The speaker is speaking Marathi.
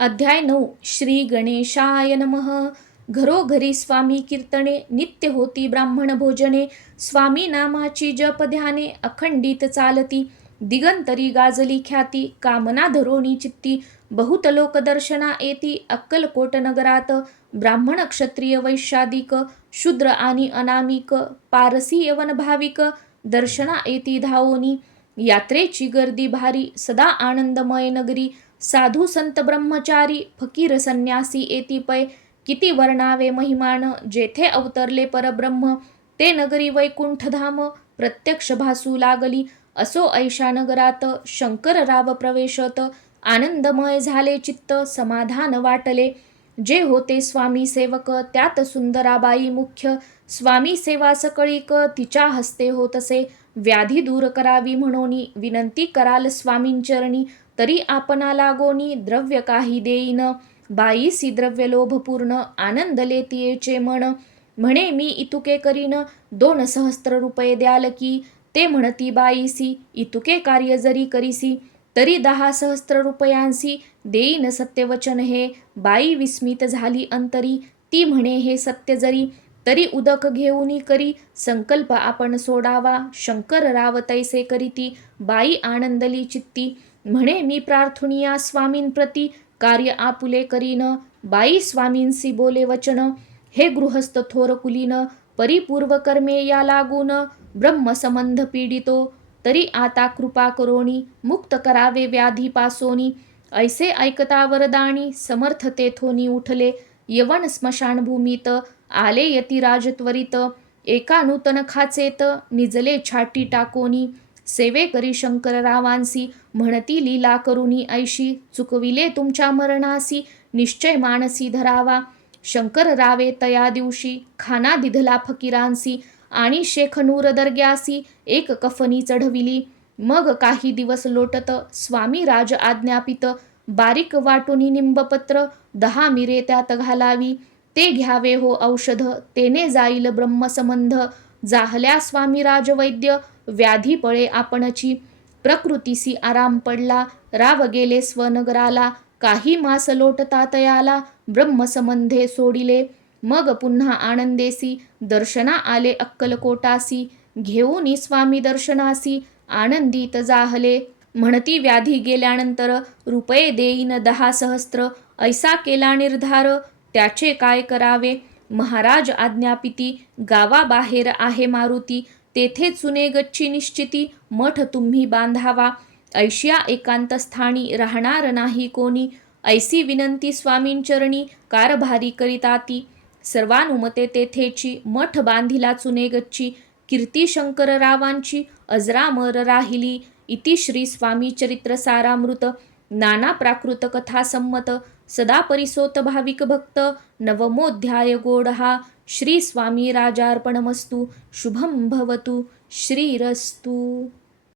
अध्याय 9. श्री गणेशाय नमः. घरोघरी स्वामी कीर्तने, नित्य होती ब्राह्मण भोजने. स्वामी नामाची जप ध्याने, अखंडित चालती. दिगंतरी गाजली ख्याती, कामना धरोणी चित्ती. बहुत लोक दर्शना येती, अक्कलकोट नगरात. ब्राह्मण क्षत्रिय वैश्यादिक, शूद्र आणि अनामिक. पारसी यवन भाविक, दर्शना येती धावोनी. यात्रेची गर्दी भारी, सदा आनंदमय नगरी. साधू संत ब्रह्मचारी, फकीर संन्यासी येती पै. किती वर्णावे महिमान, जेथे अवतरले परब्रह्म. ते नगरी वैकुंठधाम, प्रत्यक्ष भासू लागली. असो ऐशा नगरात, शंकरराव प्रवेशत. आनंदमय झाले चित्त, समाधान वाटले. जे होते स्वामी सेवक, त्यात सुंदराबाई मुख्य. स्वामी सेवा सकळीक, तिच्या हस्ते होतसे. व्याधी दूर करावी म्हणोनी, विनंती कराल स्वामींचरणी. तरी आपणा लागोनी, द्रव्य काही देईन. बाईसी द्रव्य लोभपूर्ण, आनंद लेतियेचे मन. म्हणे मी इतुके करीन, 2 सहस्त्र रुपये द्याल की. ते म्हणती बाईसी, इतुके कार्य जरी करीसी, तरी 10 सहस्त्र रुपयांसी देईन सत्यवचन हे. बाई विस्मित झाली अंतरी, ती म्हणे हे सत्य जरी. तरी उदक घेऊनी करी, संकल्प आपण सोडावा. शंकरराव तैसे करीती, बाई आनंदली चित्ती. म्हणे मी प्रार्थुनिया स्वामींप्रती, कार्य आपुले करीन. बाई स्वामींसी बोले वचन, हे गृहस्थ थोर कुलीन. परिपूर्व कर्मे या लागून, ब्रह्मसंबंध पीडितो. तरी आता कृपा करोनी, मुक्त करावे व्याधी पासोनी. ऐसे ऐकता वरदानी, समर्थ तेथोनी उठले. यवन स्मशानभूमीत, आले यतिराज त्वरित. एका नूतन खाचेत, निजले छाटी टाकोनी. सेवे करी शंकररावांसी, म्हणती लीला करुनी ऐशी. चुकविले तुमच्या मरणासी, निश्चय मानसी धरावा. शंकररावे तया दिवशी, खाना दिधला फकीरांसी. आणि शेख नूर दर्ग्यासी, एक कफनी चढविली. मग काही दिवस लोटत, स्वामी राज आज्ञापित. बारीक वाटुनी निंबपत्र, 10 मिरे त्यात घालावी. ते घ्यावे हो औषध, तेने जाईल ब्रह्मसंबंध. जाहल्या स्वामी राजवैद्य, व्याधी पळे आपणची. प्रकृतीसी आराम पडला, राव गेले स्वनगराला. काही मास लोटता तयाला, ब्रह्मसंबंधे सोडिले. मग पुन्हा आनंदेसी, दर्शना आले अक्कलकोटासी. घेऊनी स्वामी दर्शनासी, आनंदित जाहले. म्हणती व्याधी गेल्यानंतर, रुपये देईन 10 सहस्त्र. ऐसा केला निर्धार, त्याचे काय करावे. महाराज आज्ञापिती, गावाबाहेर आहे मारुती. तेथे चुने गच्ची निश्चिती, मठ तुम्ही बांधावा. ऐशिया एकांत स्थानी, राहणार नाही कोणी. ऐसी विनंती स्वामींचरणी, कारभारी करिताती. सर्वानुमते तेथेची, मठ बांधिला चुने गच्ची. कीर्ती शंकररावांची, अजरामर राहिली. इति श्री स्वामी चरित्र सारामृत. नाना प्राकृत कथा संमत. सदा परिसोत भाविक भक्त, नवमोध्याय गोडहा. श्री स्वामी राजार्पणमस्तु. शुभं भवतु. श्रीरस्तु.